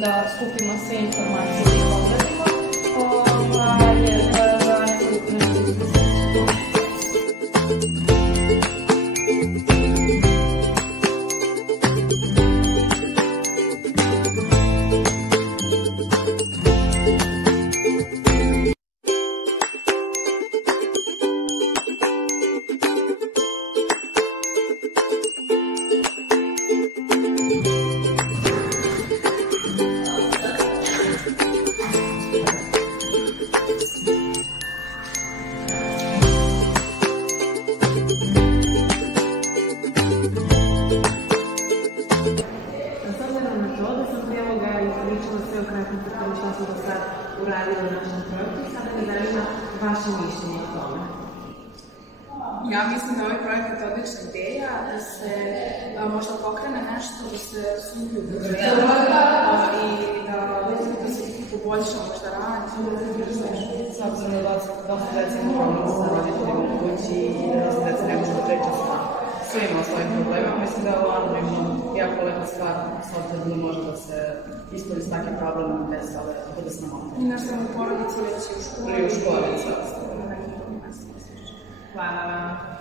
Da skupimo sve informacije i obradimo. uradili u našem projektu i sada me zanima vaše mišljenje o tome. Ja mislim da ovaj projekat je odlična ideja, da se možda pokrene nešto, da se svi ljudi i da se poboljša možda rad. S obzirom da dosta dece ima problem sa roditeljima u kući i da dosta dece ne može da priča sa svima o svojim problemima, mislim da je ovo anonimno jako lepa stvar, s obzirom da može da se ispravi svaki problem bez ove bude sramote. I ne samo u porodici, već i u školi. I u školi, Hvala vam.